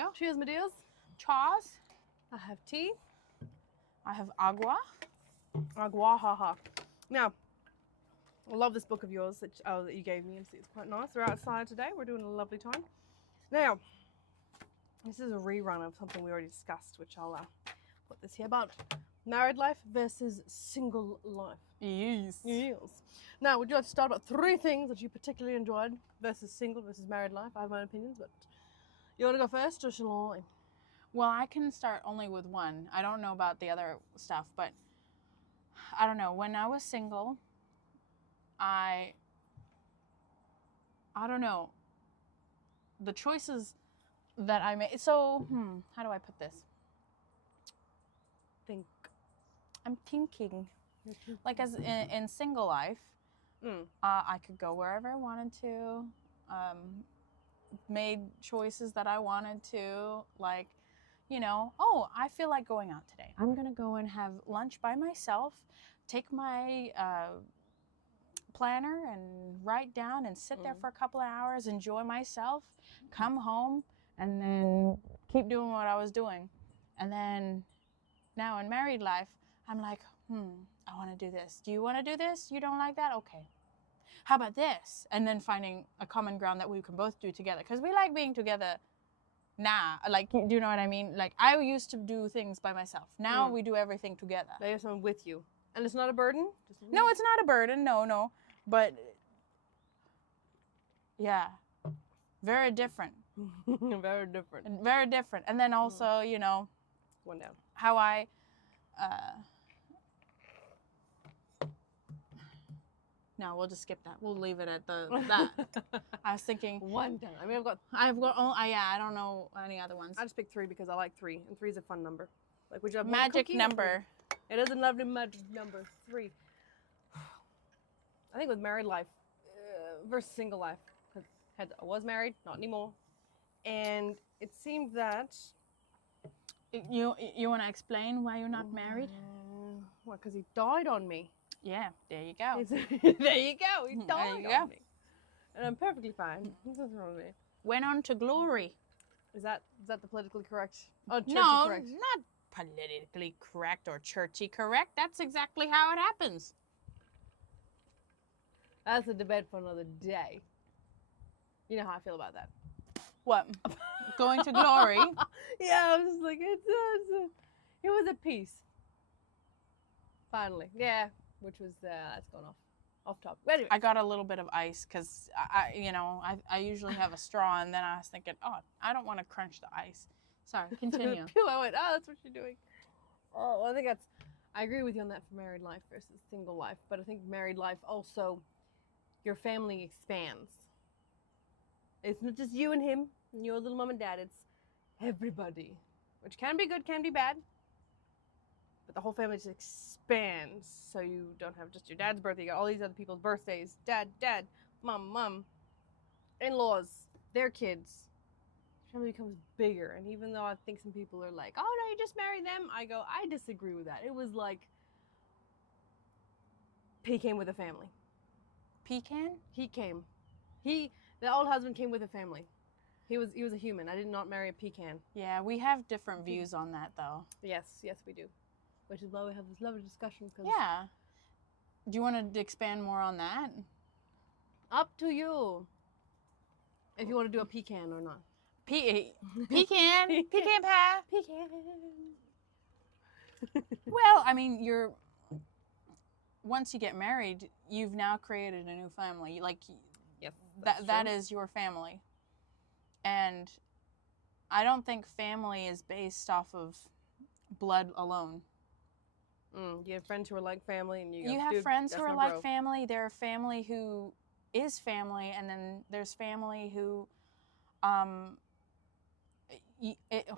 you. Cheers, my dears. Chas. I have tea. I have agua. Aguahaha. Now, I love this book of yours that you gave me. It's quite nice. We're outside today. We're doing a lovely time. Now, this is a rerun of something we already discussed, which I'll put this here about married life versus single life. Yes. Yes. Now, would you like to start about 3 things that you particularly enjoyed versus single versus married life? I have my opinions, but you want to go first or shall I? Well, I can start only with one. I don't know about the other stuff, but I don't know. When I was single, I don't know. The choices that I made. So, how do I put this? Think. I'm thinking. Like as in single life, I could go wherever I wanted to, made choices that I wanted to, like, I feel like going out today. I'm going to go and have lunch by myself, take my planner and write down and sit there for a couple of hours, enjoy myself, come home, and then keep doing what I was doing. And then now in married life, I'm like, I want to do this. Do you want to do this? You don't like that? Okay. How about this? And then finding a common ground that we can both do together. Because we like being together. Like, do you know what I mean? Like, I used to do things by myself. Now we do everything together. Now you have someone with you. And it's not a burden? No, it's not a burden. No. But, yeah. Very different. Very different. Very different. And then also, One down. how I... No, we'll just skip that. We'll leave it at that. I was thinking One down. I mean, I don't know any other ones. I just picked 3 because I like 3, and 3 is a fun number. Like, would you have one Magic cookie? number. It is a lovely magic number, 3. I think with married life versus single life, because I was married, not anymore, and it seemed that You want to explain why you're not married? What? Because he died on me. Yeah, there you go. There you go. He died go. on me, and I'm perfectly fine. Nothing's wrong with me. Went on to glory. Is that the politically correct? Oh, churchy No, correct. not politically correct or churchy correct. That's exactly how it happens. That's a debate for another day. You know how I feel about that. What? Going to glory? Yeah, I was just like, it was a piece. Finally, yeah, which was that's gone off topic. But anyway. I got a little bit of ice because I usually have a straw, and then I was thinking, oh, I don't want to crunch the ice. Sorry, continue. I went, oh, that's what you're doing. Oh, well, I agree with you on that for married life versus single life, but I think married life also, your family expands. It's not just you and him and your little mom and dad, it's everybody, which can be good, can be bad, but the whole family just expands, so you don't have just your dad's birthday, you got all these other people's birthdays, dad, mom, in-laws, their kids. Family becomes bigger, and even though I think some people are like, oh no, you just married them, I disagree with that. It was like P came with a family. Pecan? He came. The old husband came with a family. He was a human. I did not marry a pecan. Yeah, we have different views on that, though. Yes, we do. Which is why we have this lovely discussion. Yeah. Do you want to expand more on that? Up to you. If you want to do a pecan or not. Pecan pie. Pecan. Well, I mean, once you get married, you've now created a new family. Like, yes, that is your family. And I don't think family is based off of blood alone. You have friends who are like family, and you have friends who are like family. There are family who is family, and then there's family who,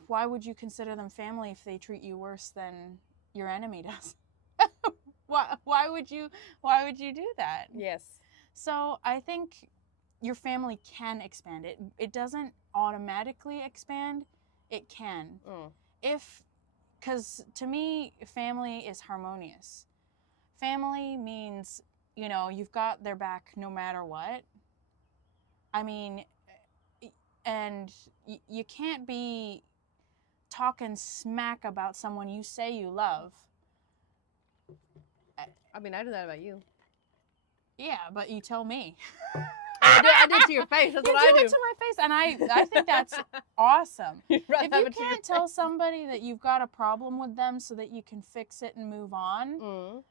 why would you consider them family if they treat you worse than your enemy does? Why would you do that? Yes. So I think your family can expand. It doesn't automatically expand. It can. Because to me, family is harmonious. Family means, you've got their back no matter what. I mean, and you can't be talking smack about someone you say you love. I mean, I do that about you. Yeah, but you tell me. I did to your face. That's You what I do do. it to my face, and I think that's awesome. You'd rather If have you it to your can't tell face. somebody that you've got a problem with them so that you can fix it and move on,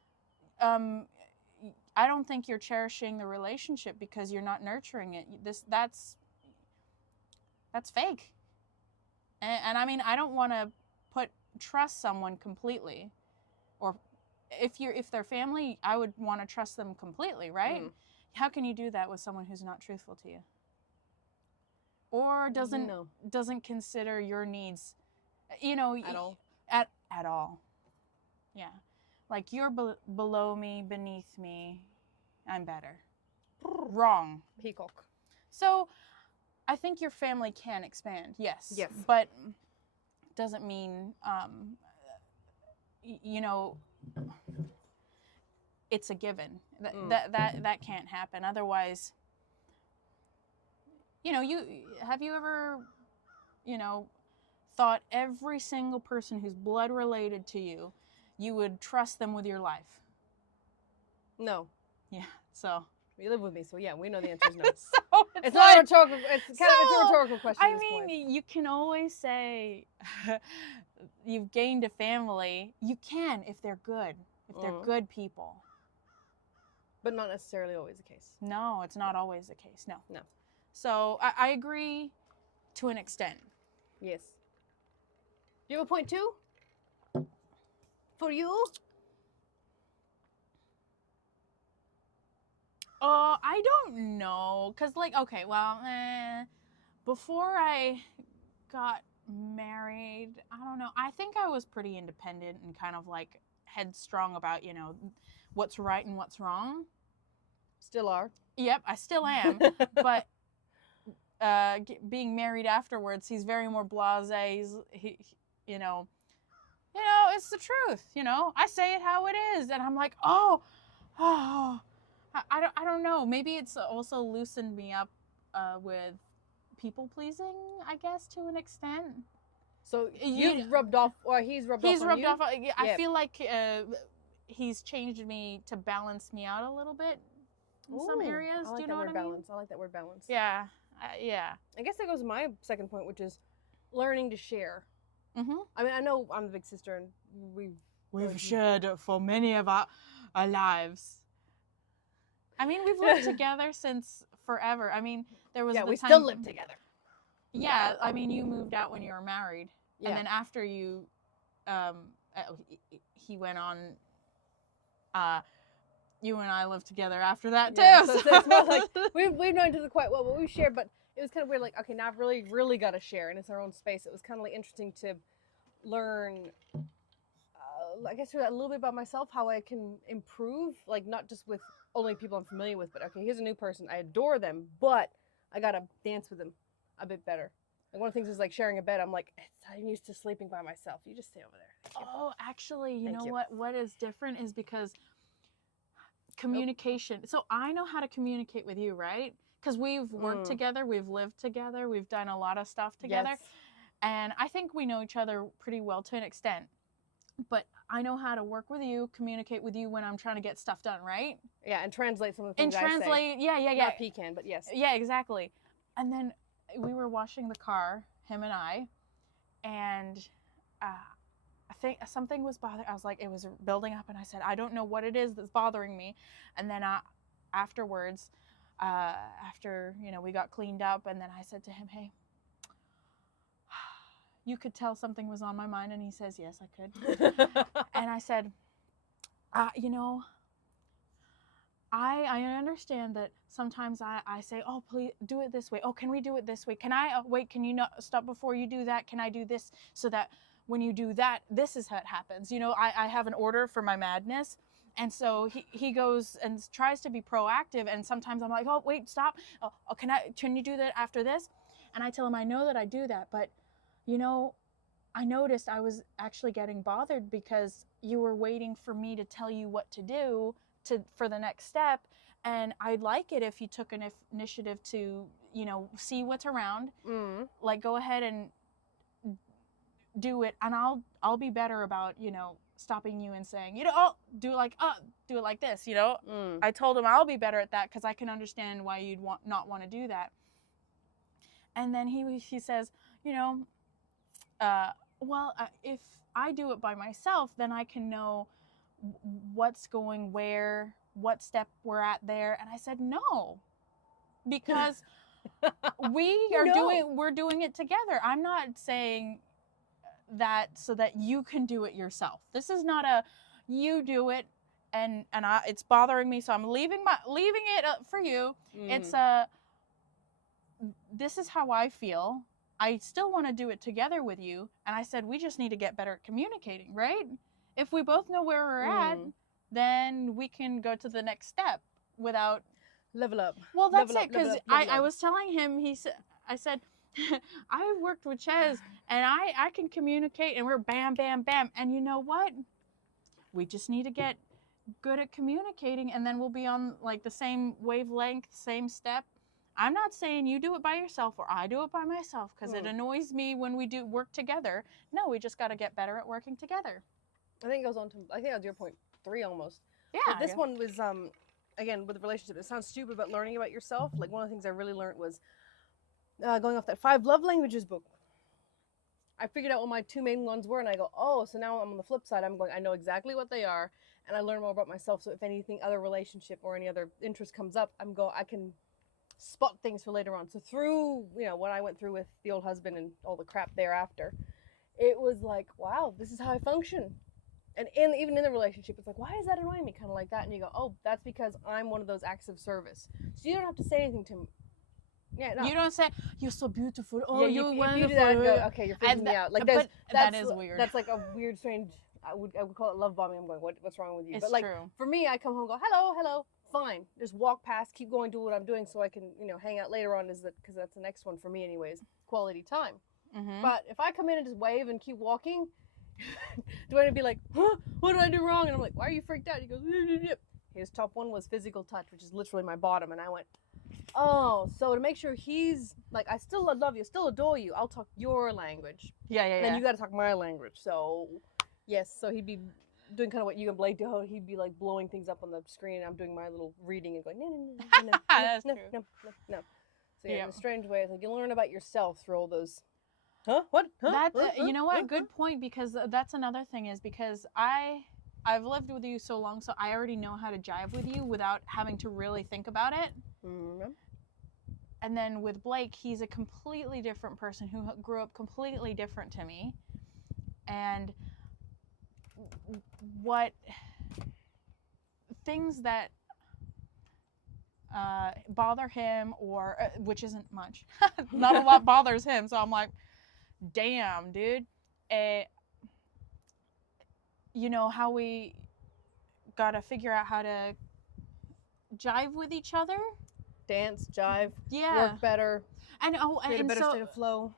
I don't think you're cherishing the relationship because you're not nurturing it. That's fake. And I mean, I don't want to trust someone completely, or if they're family, I would want to trust them completely, right? How can you do that with someone who's not truthful to you, or doesn't consider your needs, At all. At all? Yeah, like you're below me, beneath me, I'm better. Wrong. Peacock. So I think your family can expand, yes. Yes. But doesn't mean, it's a given. That can't happen. Otherwise, have you ever, thought every single person who's blood related to you, you would trust them with your life? No. Yeah. So. You live with me, so yeah, we know the answer is no. So it's not rhetorical. It's a rhetorical question. I mean, you can always say you've gained a family. You can if they're good, if they're good people. But not necessarily always the case. No, it's not always the case. No. No. So I agree to an extent. Yes. Do you have a point too? For you? I don't know, cause okay, well, before I got married, I don't know. I think I was pretty independent and kind of like headstrong about what's right and what's wrong. Still are. Yep, I still am. But being married afterwards, he's very more blasé. He it's the truth. I say it how it is, and I'm like, oh. I don't know. Maybe it's also loosened me up with people pleasing, I guess, to an extent. So you've rubbed off, or he's rubbed off on you? He's rubbed off. I feel like he's changed me to balance me out a little bit in some areas. I like that word balance. I like that word balance. Yeah. Yeah. I guess that goes to my second point, which is learning to share. Mm-hmm. I mean, I know I'm the big sister, and we've shared for many of our lives. I mean, we've lived together since forever. I mean, there was we still live together. Yeah, I mean, you moved out when you were married, and then after you, he went on. You and I lived together after that too. Yeah, so it's more like we've known each other quite well, but we've shared. But it was kind of weird. Like, okay, now I've really got to share, and it's our own space. It was kind of like interesting to learn. I guess a little bit about myself, how I can improve, like not just with only people I'm familiar with, but okay, here's a new person. I adore them, but I gotta dance with them a bit better. Like one of the things is like sharing a bed. I'm like, I'm used to sleeping by myself. You just stay over there. Oh, actually, you know what? What is different is because communication. So I know how to communicate with you, right? Because we've worked together, we've lived together, we've done a lot of stuff together, and I think we know each other pretty well to an extent. But I know how to work with you, communicate with you when I'm trying to get stuff done, right? Yeah, and translate some of the things I say. Yeah. Not pecan, but yes. Yeah, exactly. And then we were washing the car, him and I, and I think something was bothering. I was like, it was building up, and I said, I don't know what it is that's bothering me. And then afterwards, after we got cleaned up, and then I said to him, hey, you could tell something was on my mind, and he says, yes, I could. And I said, I understand that sometimes I say, oh, please do it this way. Oh, can we do it this way? Can I, wait, can you not stop before you do that? Can I do this so that when you do that, this is how it happens. I have an order for my madness. And so he goes and tries to be proactive. And sometimes I'm like, oh, wait, stop. Oh, can you do that after this? And I tell him, I know that I do that, but I noticed I was actually getting bothered because you were waiting for me to tell you what to do for the next step. And I'd like it if you took an initiative to, see what's around. Like, go ahead and do it, and I'll be better about, stopping you and saying, oh, do it like this, I told him I'll be better at that because I can understand why you'd not want to do that. And then he says, if I do it by myself, then I can know what's going where, what step we're at there. And I said, no, because we're doing it together. I'm not saying that so that you can do it yourself. This is not a you do it and it's bothering me, so I'm leaving it for you. It's this is how I feel. I still want to do it together with you. And I said, we just need to get better at communicating, right? If we both know where we're at, then we can go to the next step without level up. Well, that's it, because I was telling him, I said, I worked with Chez, and I can communicate, and we're bam, bam, bam. And you know what? We just need to get good at communicating, and then we'll be on like the same wavelength, same step. I'm not saying you do it by yourself or I do it by myself, because it annoys me when we do work together. No, we just got to get better at working together. I think that was your point 3 almost. Yeah. But this one was, again, with the relationship, it sounds stupid, but learning about yourself. Like, one of the things I really learned was going off that 5 love languages book. I figured out what my 2 main ones were, and I go, oh, so now I'm on the flip side. I know exactly what they are, and I learn more about myself. So if anything, other relationship or any other interest comes up, I can spot things for later on. So through, what I went through with the old husband and all the crap thereafter, it was like, wow, this is how I function. And even in the relationship, it's like, why is that annoying me? Kind of like that. And you go, oh, that's because I'm one of those acts of service. So you don't have to say anything to me. Yeah, no. You don't say, you're so beautiful. Oh, you're wonderful. If you do that, I go, okay, you're freaking me out. Like, that is weird. That's like a weird, strange, I would call it love bombing. I'm going, what's wrong with you? It's but like, true. For me, I come home and go, hello, fine. Just walk past, keep going, do what I'm doing so I can, hang out later on, because that's the next one for me anyways, quality time. Mm-hmm. But if I come in and just wave and keep walking, do I need to be like, huh, what did I do wrong? And I'm like, why are you freaked out? He goes, his top one was physical touch, which is literally my bottom. And I went, oh, so to make sure he's like, I still love you, still adore you, I'll talk your language. Yeah. And then you got to talk my language. So, yes, so he'd be doing kind of what you and Blake do. He'd be like blowing things up on the screen, and I'm doing my little reading and going, no. That's true. No. So, yeah, in a strange way, it's like you learn about yourself through all those. Huh? What? Huh? You know what? Good point, because that's another thing is because I've lived with you so long, so I already know how to jive with you without having to really think about it. Mm-hmm. And then with Blake, he's a completely different person who grew up completely different to me. And what things that bother him, or which isn't much, not a lot bothers him. So I'm like, damn, dude. How we gotta figure out how to jive with each other. Dance, jive, yeah, work better, and create a better state of flow.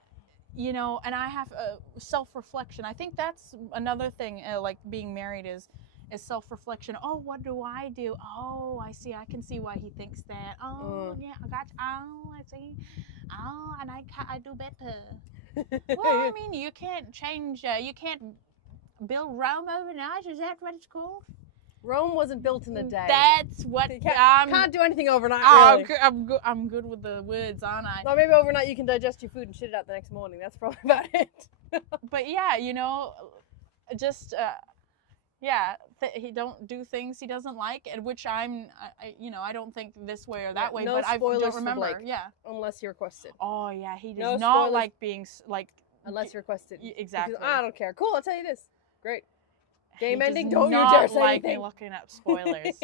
And I have self-reflection. I think that's another thing, like being married is self-reflection. Oh, what do I do? Oh, I see. I can see why he thinks that. Oh, yeah, I got you. Oh, I see. Oh, and I do better. Well, I mean, you can't change. You can't build Rome overnight. Is that what it's called? Rome wasn't built in a day. That's what can't do anything overnight. Really. I'm good with the words, aren't I? Well, maybe overnight you can digest your food and shit it out the next morning. That's probably about it. But yeah, just he don't do things he doesn't like, and which I don't think this way or that way. No but I spoilers don't remember. for Blake, unless you're requested. Oh yeah, he does No not spoilers. like being like. Unless you're requested. Exactly. Because I don't care. Cool, I'll tell you this. Great. Game He ending. does Don't you not dare say like anything. me looking up spoilers.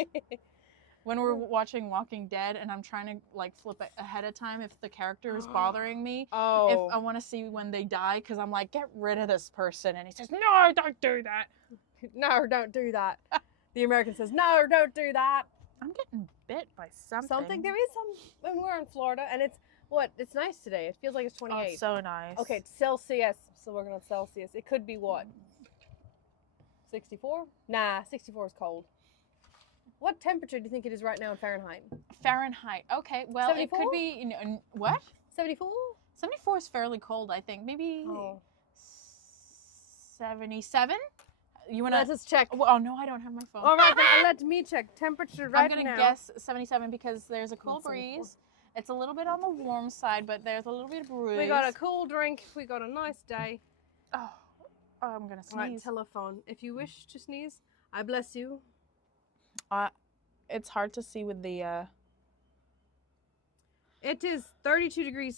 When we're watching Walking Dead and I'm trying to like flip it ahead of time if the character is bothering me, if I want to see when they die, because I'm like, get rid of this person, and he says, no, don't do that. No, don't do that. The American says, no, don't do that. I'm getting bit by something. There is some when we're in Florida, and it's nice today. It feels like it's 28. Oh, it's so nice. Okay, it's Celsius. So we're gonna Celsius. It could be what? 64? Nah, 64 is cold. What temperature do you think it is right now in Fahrenheit? Fahrenheit. Okay, well, 74? it could be, what? 74? 74 is fairly cold, I think. Maybe 77. You want Let's to? just check. Oh no, I don't have my phone. All right, then let me check temperature right I'm gonna now. guess 77 because there's a cool Not 74. breeze. It's a little bit on the warm side, but there's a little bit of breeze. We got a cool drink. We got a nice day. Oh, I'm gonna sneeze. All right, telephone. If you wish to sneeze, I bless you. It's hard to see with the It is 32 degrees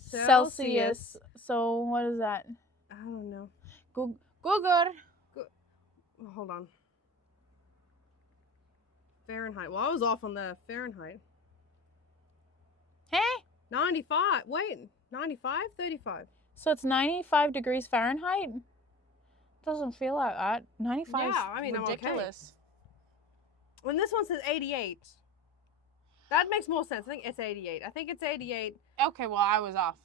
Celsius. So what is that? I don't know. Google. Hold on. Fahrenheit. Well, I was off on the Fahrenheit. Hey. 95. Wait, 95? 35. So it's 95 degrees Fahrenheit? Doesn't feel like that. 95 Yeah, is I mean, ridiculous. When this one says 88, that makes more sense. I think it's 88. I think it's 88. Okay, well, I was off.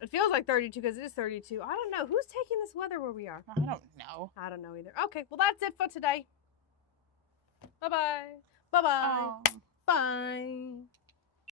It feels like 32 because it is 32. I don't know. Who's taking this weather where we are? I don't know. I don't know either. Okay, well, that's it for today. Bye-bye. Bye-bye. Oh. Bye.